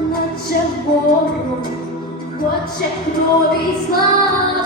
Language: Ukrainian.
наче вгору, хоче крові зла.